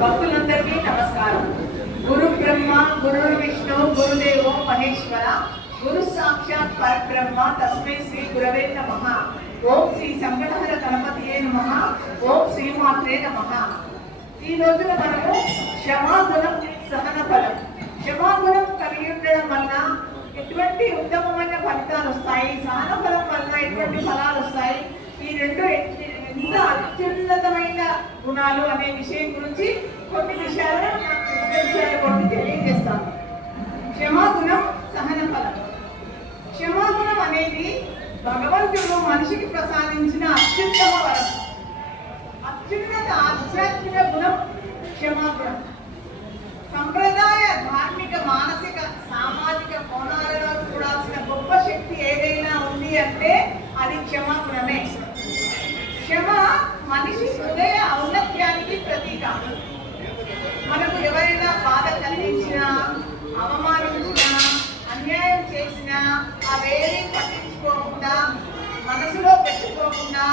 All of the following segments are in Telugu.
భక్తులందరికీ నమస్కారం. గురు బ్రహ్మ గురు విష్ణు గురుదేవో మహేశ్వర గురు సాక్షాత్ పరబ్రహ్మ తస్మై శ్రీ గురవే నమః. ఓం శ్రీ సంకటహర గణపతియే నమః. ఓం శ్రీమాత్రే నమః. ఈ రోజున మనము క్షమాగుణం సహన ఫలం, క్షమాగుణం కలిగి ఉండడం వల్ల ఎటువంటి ఉత్తమమైన ఫలితాలు వస్తాయి, సహన ఫలం వల్ల ఎటువంటి ఫలాలు వస్తాయి, ఈ రెండు ఎంత అత్యున్నతమైన గుణాలు అనే విషయం గురించి కొన్ని విషయాలు కొన్ని తెలియజేస్తాను. క్షమాగుణం సహన ఫలం. క్షమాగుణం అనేది భగవంతుడు మనిషికి ప్రసాదించిన అత్యుత్తమ వరం, అత్యున్నత ఆధ్యాత్మిక గుణం క్షమాగుణం. సంప్రదాయ ధార్మిక మానసిక సామాజిక కోణాలలో చూడాల్సిన గొప్ప శక్తి ఏదైనా ఉంది అంటే అది క్షమాగుణమే. క్షమ మనిషి హృదయ ఔన్నత్యానికి ప్రతీక. మనకు ఎవరైనా బాధ కలిగించినా, అవమానించినా, అన్యాయం చేసినా అవేమీ పట్టించుకోకుండా, మనసులో పెట్టుకోకుండా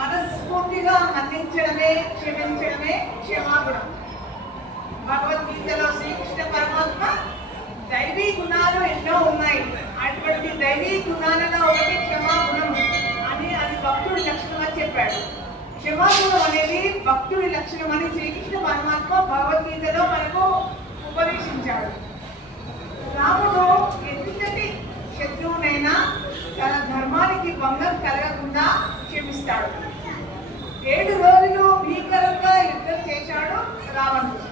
మనస్ఫూర్తిగా మన్నించడమే, క్షమించడమే క్షమాగుణం. భగవద్గీతలో శ్రీకృష్ణ పరమాత్మ దైవీ గుణాలు ఎన్నో ఉన్నాయి, అటువంటి దైవీ గుణాలలో ఒకటి క్షమాగుణం అని అది భక్తుడి లక్షణం అని చెప్పాడు. క్షమాగుణం అనేది భక్తుడి లక్షణం అని శ్రీకృష్ణ పరమాత్మ భగవద్గీతలో మనకు ఉపదేశించాడు. రాముడు ఎంతటి శత్రువునైనా తన ధర్మానికి భంగం కలగకుండా క్షమిస్తాడు. 7 రోజులు భీకరంగా యుద్ధం చేశాడు రావణుడు.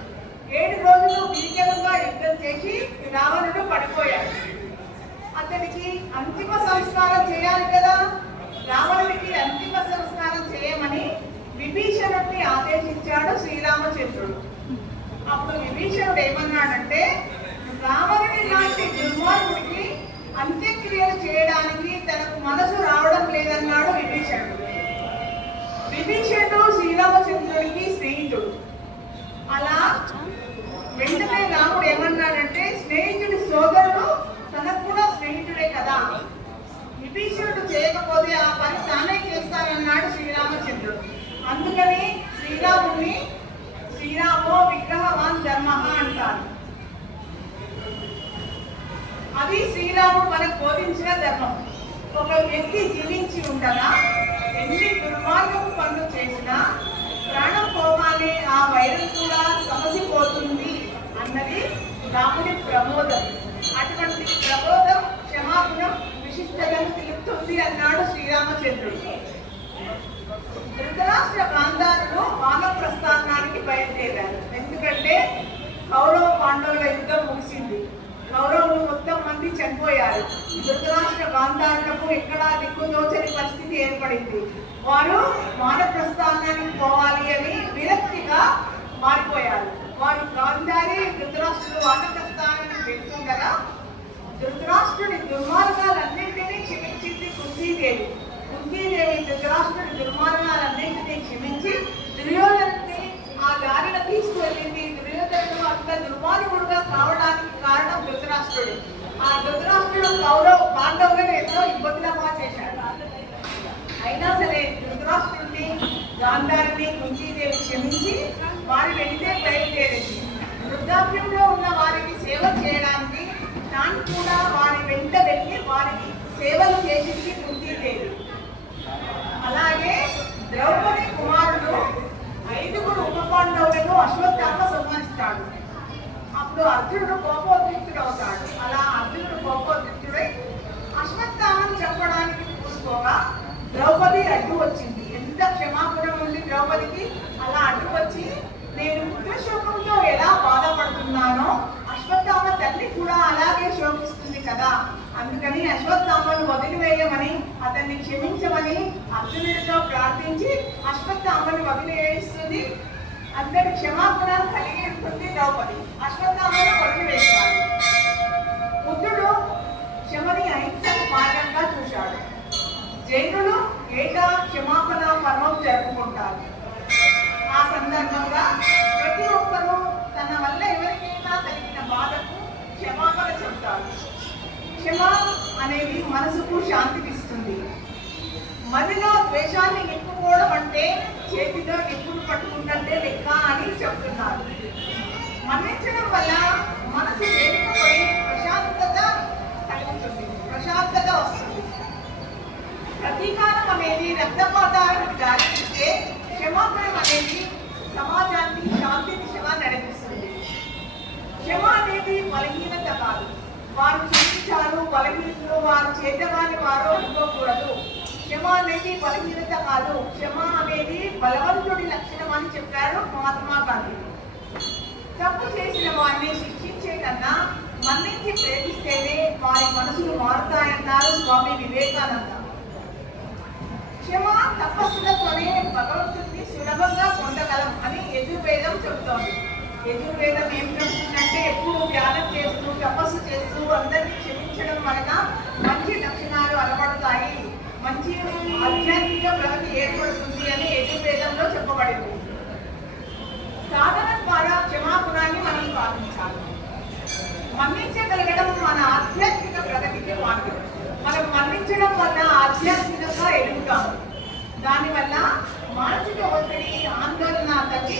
7 రోజులు భీకరంగా యుద్ధం చేసి రావణుడు పడిపోయాడు. అతనికి అంతిమ సంస్కారం చేయాలి కదా. రావణుడికి అంతిమ సంస్కారం చేయమని విభీషణుడిని ఆదేశించాడు శ్రీరామచంద్రుడు. అప్పుడు విభీషణుడు ఏమన్నాడంటే, రావణుడి లాంటి దుర్మార్గుడికి అంత్యక్రియలు చేయడానికి తనకు మనసు రావడం లేదన్నాడు విభీషణుడు. విభీషణుడు శ్రీరామచంద్రుడికి స్నేహితుడు. అలా వెంటనే రాముడు ఏమన్నాడంటే, స్నేహితుడి సోదరుడు తనకు కూడా స్నేహితుడే కదా, విభీషణుడు చేయకపోతే ఆ పని తానే చేస్తానన్నాడు శ్రీరామచంద్రుడు. అందుకని శ్రీరాముడిని శ్రీరామో విగ్రహవాన్ ధర్మ అంటారు. అది శ్రీరాముడు మనకు బోధించిన ధర్మం. ఒక వ్యక్తి జీవించి ఉండగా ఎన్ని దుర్మార్గపు పనులు చేసినా ప్రాణం పోగానే ఆ వైరం కూడా సమసిపోతుంది అన్నది రాముడి ప్రబోధం. అటువంటి ప్రబోధం క్షమాగుణం విశిష్టతను తెలుపుతుంది అన్నాడు శ్రీరామచంద్రుడు. ధృతరాష్ట్ర గాంధారులు వానప్రస్థానానికి బయలుదేరారు. ఎందుకంటే కౌరవ పాండవుల యుద్ధం ముగిసింది, కౌరవులు మొత్తం మంది చనిపోయారు. ధృతరాష్ట్ర గాంధారులకు ఎక్కడా దిక్కుదోచని పరిస్థితి ఏర్పడింది. వారు వానప్రస్థానానికి పోవాలి అని విరక్తిగా మారిపోయారు. వారు గాంధారి ధృతరాష్ట్రుడు వానప్రస్థానానికి వెళ్తుండగా ధృతరాష్ట్రుడి దుర్మార్గాలన్నింటినీ క్షమించింది కుంతీదేవి. కుంతీదేవి ధృతరాష్ట్రుడి దుర్మార్గాలన్నింటినీ క్షమించి దుర్యోధనుడిని ఆ దారిన తీసుకువెళ్ళింది. దుర్యోధనుడు అంత దుర్మార్గుడుగా కావడానికి కారణం ధృతరాష్ట్రుడు. ఆ ధృతరాష్ట్రుడు పాండవులను ఎంతో ఇబ్బందులుగా చేశాడు. అయినా సరే ధృతరాష్ట్రుడిని గాంధారిని కుంతీదేవి క్షమించి వారి వెంటే బయలుదేరింది. వృద్ధాప్యంలో ఉన్న వారికి సేవ చేయడానికి తాను కూడా వారి వెంట వెళ్ళి వారికి సేవలు చేసింది కుంతీదేవి. అలాగే ద్రౌపది కుమారుడు 5 ఉప పాండవులను అశ్వత్థామ సంహరిస్తాడు. అప్పుడు అర్జునుడు కోపోద్రిక్తుడు అవుతాడు. అలా అర్జునుడు కోపోద్రిక్తుడై అశ్వత్థామను చెప్పడానికి పూసుకోగా ద్రౌపది అడ్డు వచ్చింది. ఎంత క్షమాగుణం ఉంది ద్రౌపదికి! అలా అడ్డు వచ్చి, నేను పుత్రశోకంతో ఎలా బాధపడుతున్నానో అశ్వత్థామ తల్లి కూడా అలాగే శోకిస్తుంది కదా, అందుకని అశ్వత్థామను వదిలివేయమని అతన్ని క్షమించమని అర్జునుడితో ప్రార్థించి అశ్వత్థామను వదిలివేయిస్తుంది. అందరి క్షమాగుణాలు కలిగి ఉంటుంది ద్రౌపది. అశ్వత్థామను వదిలివేస్తాడు. బుద్ధుడు క్షమని అహింసక మార్గంగా చూశాడు. జైనులు ఏటా క్షమాపణ పర్వం జరుపుకుంటారు. ఆ సందర్భంగా ప్రతి ఒక్కరూ తన వల్ల ఎవరికైనా కలిగిన బాధకు క్షమాపణ చెప్తారు. క్షమ అనేది మనసుకు శాంతినిస్తుంది. మదిలో ద్వేషాన్ని నింపుకోవడం అంటే చేతిలో నిప్పులు పట్టుకుంటే లెక్క అని చెప్తున్నారు. మన్నించడం వల్ల మనసు తేలికపడి ప్రశాంతత కలుగుతుంది, ప్రశాంతత వస్తుంది. ప్రతీకారం అనేది రక్తపాతాలకు దారితీస్తే క్షమాపణం అనేది సమాజానికి శాంతి దిశగా నడిపిస్తుంది. క్షమ అనేది బలహీనత కాదు. వారు క్షమించారు, బలహీనతలు వారు చేతగాని వారు అనుకోకూడదు. క్షమ అనేది బలహీనత కాదు, క్షమ అనేది బలవంతుడి లక్షణం అని చెప్పారు మహాత్మా గాంధీ. తప్పు చేసిన వారిని శిక్షించే కన్నా మన్నించి ప్రేమిస్తేనే వారి మనసులు మారుతాయన్నారు స్వామి వివేకానంద. క్షమ తపస్సులతోనే భగవంతుడిని సులభంగా పొందగలం అని యజుర్వేదం చెబుతోంది. యజుర్వేదం ఏం చెబుతుందంటే ఎప్పుడు ధ్యానం చేస్తూ తపస్సు చేస్తూ అందరినీ క్షమించడం వలన మంచి లక్షణాలు అలవడతాయి, మంచి ఆధ్యాత్మిక ప్రగతి ఏర్పడుతుంది అని యజుర్వేదంలో చెప్పబడింది. సాధన ద్వారా క్షమాగుణాన్ని మనం సాధించాలి. మన్నించగలగడం మన ఆధ్యాత్మిక ప్రగతికి మార్గం. మనం మన్నించడం వల్ల ఆధ్యాత్మికంగా ఎదుగుతాము. దానివల్ల మానసిక ఒత్తిడి, ఆందోళన తగ్గి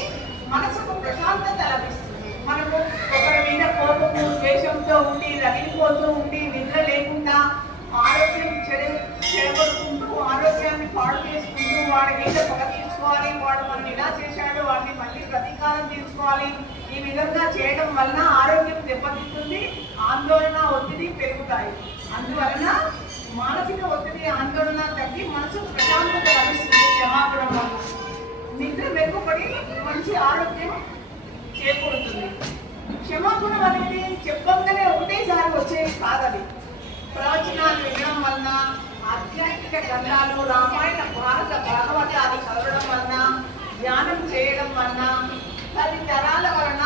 మనసుకు ప్రశాంతత లభిస్తుంది. మనము ఒకరి మీద కోపము, ద్వేషంతో ఉండి రగిలిపోతూ ఉండి నిద్ర లేకుండా ఆరోగ్యం చెడగొట్టుకుంటూ ఆరోగ్యాన్ని పాడు చేసుకుంటూ వాడి మీద పగ తీర్చుకోవాలి, వాడు మనం ఇలా చేశాడు వాడిని మళ్ళీ ప్రతీకారం తీర్చుకోవాలి, ఈ విధంగా చేయడం వలన ఆరోగ్యం దెబ్బతింటుంది, ఆందోళన ఒత్తిడి పెరుగుతాయి. అందువలన మానసిక ఒత్తిడి, ఆందోళన తగ్గి మనసుకు ప్రశాంతత లభిస్తుంది. క్షమాపణం వల్ల నిద్ర మెరుగుపడి మంచి ఆరోగ్యం చేకూరుతుంది. క్షమాగుణం అనేది చెప్పంగానే ఒకటేసారి వచ్చేది కాదది. ప్రవచనాలు వినడం వలన, ఆధ్యాత్మిక గ్రంథాలు రామాయణ, భారత, భాగవతాలు చదవడం వలన, ధ్యానం చేయడం వలన, 10 తరాల వలన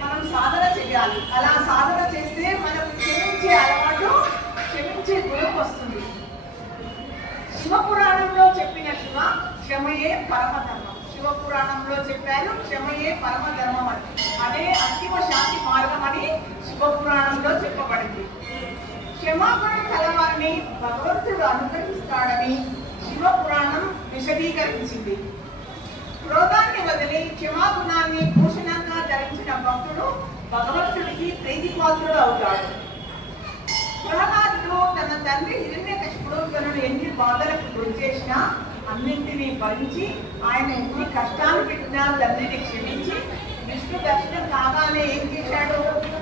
మనం సాధన చేయాలి. అలా సాధన చేస్తే మనం క్షమించే అలవాటు, క్షమించే గుణం వస్తుంది. శివపురాణంలో చెప్పినట్టుగా క్షమయే పరమధర్మం. శివపురాణంలో చెప్పారు క్షమయే పరమధర్మం అని. అదే అంతిమ శాంతి మార్గం అని శివపురాణంలో చెప్పబడింది. క్షమాగుణం కలవారిని భగవంతుడు అనుగ్రహిస్తాడని శివపురాణం విశదీకరించింది. క్రోధాన్ని వదిలి క్షమాగుణాన్ని భూషణంగా ధరించిన భక్తుడు భగవంతుడికి ప్రీతిపాత్రుడు అవుతాడు. ప్రహ్లాదుడు తన తండ్రి హిరణ్యకశిపుడు తనను ఎన్ని బాధలకు గురి చేసినా అన్నింటినీ భరించి ఆయన ఎన్ని కష్టాలు పెట్టినా తండ్రిని క్షమించి విష్ణు దర్శనం కాగానే ఏం చేశాడు?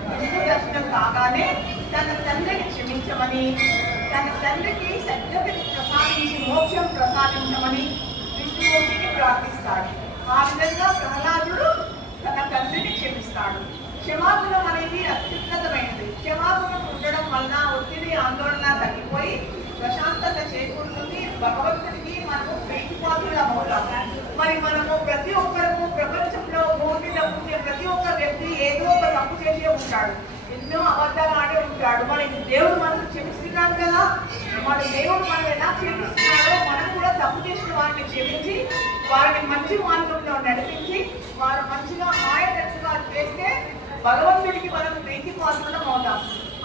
విష్ణు దర్శనం కాగానే తన తండ్రిని క్షమించమని, తన తండ్రికి సద్గతిని ప్రసాదించి మోక్షం ప్రసాదించమని విష్ణుమూర్తిని ప్రార్థిస్తాడు. ఆ విధంగా ప్రహ్లాదుడు తన తండ్రిని క్షమిస్తాడు. క్షమాగుణం అనేది అత్యున్నతమైనది. క్షమాగుణం ఉండడం వలన ఒత్తిడి, ఆందోళన తగ్గిపోయి ప్రశాంతత చేకూరుతుంది. భగవంతుడికి మనము ప్రీతిపాత్రులం అవుతాము. మరి మనము ప్రతి ఒక్కరము ప్రపంచంలో భూమిలో ఉండే ప్రతి ఒక్క వ్యక్తి ఏదో ఒక తప్పు చేసే ఉంటాడు, ఎన్నో అబద్ధాలు ఆడే ఉంటాడు. మరి దేవుడు మనకు క్షమిస్తున్నాడు కదా, మన దేవుడు మనం ఎలా క్షమిస్తున్నాడో మనం కూడా తప్పు చేసిన వారిని క్షమించి వారిని మంచి మార్గంలో నడిపించి వారు మంచిగా మాయనట్టుగా చేస్తే భగవంతుడికి మనం ప్రీతిపాత్రులం అవుతాం.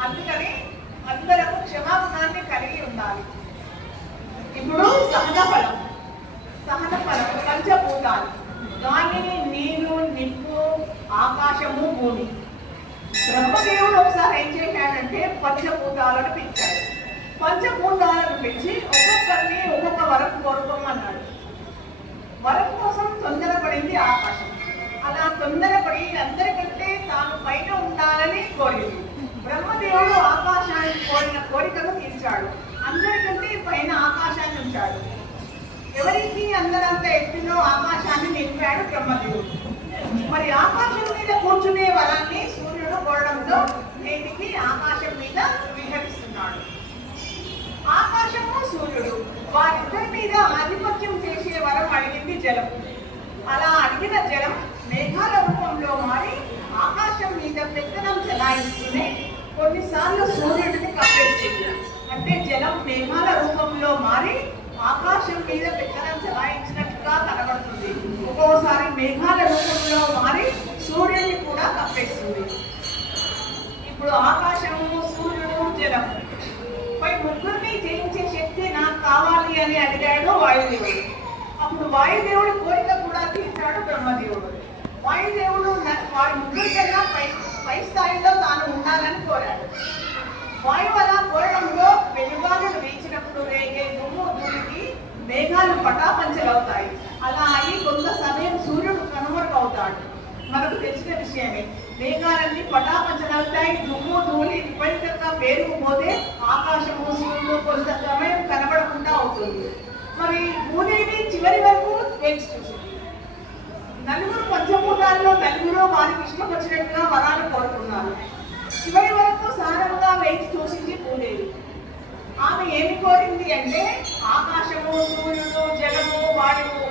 అందుకని అందరము క్షమాగుణాన్ని కలిగి ఉండాలి. ఇప్పుడు సహన ఫలం పంచభూతాలు గాలి, నీరు, నిప్పు, ఆకాశము, భూమి. బ్రహ్మదేవుడు ఒకసారి ఏం చేశాడంటే పంచభూతాలను పెంచాడు. పంచభూతాలను పెంచి ఒక్కొక్కరిని ఒక్కొక్క వరం కోరుకోమన్నాడు. వరం కోసం తొందరపడింది ఆకాశం. అలా తొందరపడి అందరికంటే తాను పైన ఉండాలని కోరింది. బ్రహ్మదేవుడు ఆకాశాన్ని కోరిన కోరికను తీర్చాడు. అందరికంటే పైన ఆకాశాన్ని ఉంచాడు. ఎవరికి అందరంత ఎత్తులో ఆకాశాన్ని నింపాడు బ్రహ్మదేవుడు. మరి ఆకాశం మీద కూర్చునే వరాన్ని సూర్యుడు కోరడంతో నేటికి ఆకాశం మీద విహరిస్తున్నాడు. ఆకాశము, సూర్యుడు వారిద్దరి మీద ఆధిపత్యం చేసే వరం అడిగింది జలం. అలా అడిగిన జలం మేఘాల రూపంలో మారి ఆకాశం మీద పెత్తనం చెలాయిస్తూనే కొన్నిసార్లు సూర్యుడిని కప్పేస్తుంది. అంటే జలం మేఘాల రూపంలో మారి ఆకాశం మీద పెత్తనం చెలాయించినట్టుగా కనబడుతుంది. ఒక్కోసారి మేఘాల రూపంలో మారి సూర్యుడిని కూడా కప్పేస్తుంది. ఇప్పుడు ఆకాశము, సూర్యుడు, జలం పై ముగ్గురిని జయించే శక్తి నాకు కావాలి అని అడిగాడు వాయుదేవుడు. అప్పుడు వాయుదేవుడి కోరిక కూడా తీర్చాడు బ్రహ్మదేవుడు. వాయుదేవుడు వారి ముగ్గురు కన్నా పై స్థాయిలో తాను ఉండాలని కోరాడు. వాయువు అలా కోరడంలో వెలుగాలను వీచినప్పుడు రేగే దుమ్ము ధూళికి మేఘాలు పటాపంచలవుతాయి. అలా అయి కొంత సమయం సూర్యుడు కనుమరుగవుతాడు. మనకు తెలిసిన విషయమే. మేఘాలన్నీ పటాపంచలవుతాయి. దుమ్ము ధూళి విపరీతంగా పేరుకుపోతే ఆకాశము సూర్యుడు కొంత సమయం కనబడకుండా అవుతుంది. మరి భూదేవి చివరి వరకు వేచి చూసింది. నలుగురు పంచభూతాల్లో నలుగురు వారికి ఇష్టం వచ్చినట్టుగా వరాలు కోరుకున్నారు. చివరి వరకు సహనంగా వేచి చూసింది భూదేవి. ఆమె ఏమి కోరింది అంటే, ఆకాశము సూర్యుడు జలము వాయువు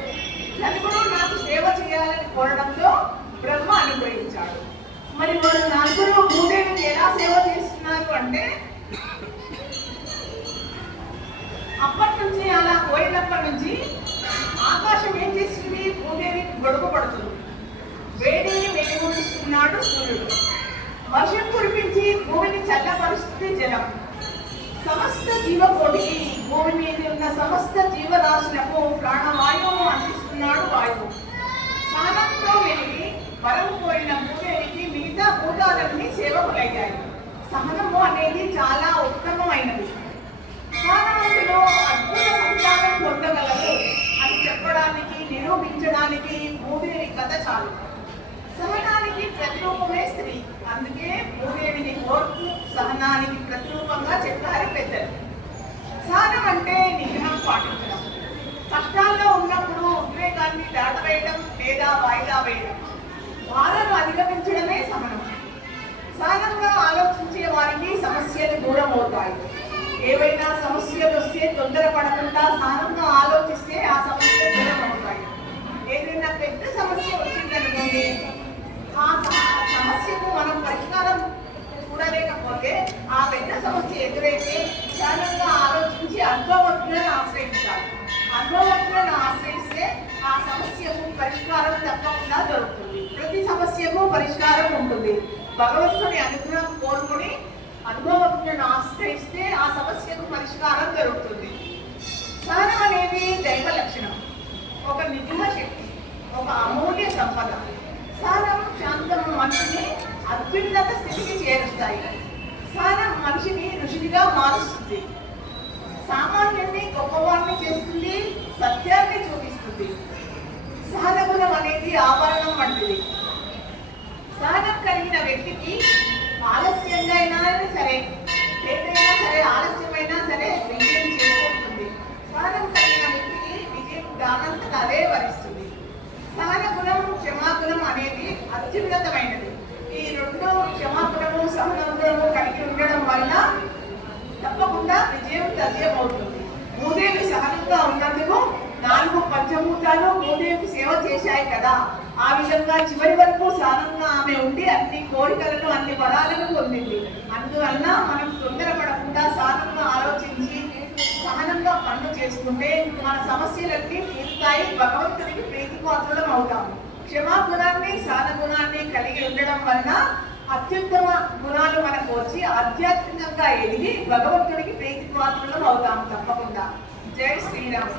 నలుగురు నాకు సేవ చేయాలని కోరడంతో బ్రహ్మ అనుగ్రహించాడు. మరి వారు నలుగురు భూదేవికి ఎలా సేవ చేస్తున్నారు అంటే, అప్పటి నుంచి అలా కోరినప్పటి నుంచి ఆకాశం ఏం చేస్తుంది, భూదేవికి గొడుగు పడుతుంది. వేడిని వెలుగునిస్తున్నాడు సూర్యుడు. వర్షం కురిపించి భూమిని చల్లపరుస్తుంది జలం. సమస్త జీవకోటికి భూమి మీద ఉన్న సమస్త జీవరాశులకు ప్రాణవాయువు అందిస్తున్నాడు వాయువు. స్నానంతో వెలిగి వరం కోరిన భూదేవికి మిగతా భూతాలన్నీ సేవకులయ్యాయి. సహనము అనేది చాలా ఉత్తమమైనది. సాధనలో అద్భుత ఫలితాలను పొందగలరు అని చెప్పడానికి నిరూపించడానికి భూదేవి కథ చాలు. సహనానికి ప్రతిరూపమే స్త్రీ. అందుకే భూదేవిని ఓర్పు సహనానికి ప్రతిరూపంగా చెప్పారు పెద్దలు. సహనం అంటే నిగ్రహం పాటించడం. కష్టాల్లో ఉన్నప్పుడు ఉద్వేగాన్ని దాటవేయడం లేదా వాయిదా వేయడం, బాధను అధిగమించడమే సహనం. సహనంగా ఆలోచించే వారికి సమస్యలు దూరం అవుతాయి. ఏవైనా సమస్యలు వస్తే తొందరపడకుండా సహనంగా ఆలోచిస్తే ఆ సమస్యలు దూరం అవుతాయి. ఏదైనా పెద్ద సమస్య వచ్చిందనుకోండి, ఆ సమస్యకు మనం పరిష్కారం చూడలేకపోతే ఆ పెద్ద సమస్య ఎదురైతే సహనంగా ఆలోచించి అనుభవజ్ఞులను ఆశ్రయించాలి. అనుభవజ్ఞులను ఆశ్రయిస్తే ఆ సమస్యకు పరిష్కారం తప్పకుండా దొరుకుతుంది. ప్రతి సమస్యకు పరిష్కారం ఉంటుంది. భగవంతుని అనుగ్రహం కోరుకుని అనుభవజ్ఞులను ఆశ్రయిస్తే ఆ సమస్యకు పరిష్కారం దొరుకుతుంది. సహనం అనేది దైవ లక్షణం, ఒక నిగ్రహ శక్తి, ఒక అమూల్య సంపద. సహనం శాంతం మనిషిని అత్యున్నత స్థితికి చేరుస్తాయి. సహనం మనిషిని ఋషిగా మారుస్తుంది. సామాన్యుడిని గొప్పవాడిని చేస్తుంది, సత్యాన్ని చూపిస్తుంది. సహనగుణం అనేది ఆభరణం వంటిది. సహనం కలిగిన వ్యక్తికి ఆలస్యంగా అయినా సరే, లేటైనా సరే, ఆలస్యమైనా సరే విజయం చేకూరుతుంది. సహనం కలిగిన వ్యక్తికి విజయం దానంతట అదే వరిస్తుంది. సహన గుణం క్షమాగుణం అనేది అత్యున్నతమైనది. ఈ రెండు క్షమాగుణము సహన గుణము కలిగి ఉండడం వల్ల తప్పకుండా విజయం తథ్యం అవుతుంది. భూదేవి సహనంగా ఉన్నందుకు 4 పంచభూతాలు భూదేవికి సేవ చేశాయి కదా. ఆ విధంగా చివరి వరకు సహనంగా ఆమె ఉండి అన్ని కోరికలను అన్ని వరాలను పొందింది. అందువలన మనం తొందరపడకుండా సహనంగా ఆలోచించి సహనంగా పనులు చేసుకుంటే మన సమస్యలన్నీ తీరుతాయి. భగవంతుడికి ప్రీతిపాత్రులం అవుతాము. క్షమాగుణాన్ని సహన గుణాన్ని కలిగి ఉండడం వలన అత్యుత్తమ గుణాలు మనకు వచ్చి ఆధ్యాత్మికంగా ఎదిగి భగవంతుడికి ప్రీతిపాత్రులం అవుతాము తప్పకుండా. జై శ్రీరామ్.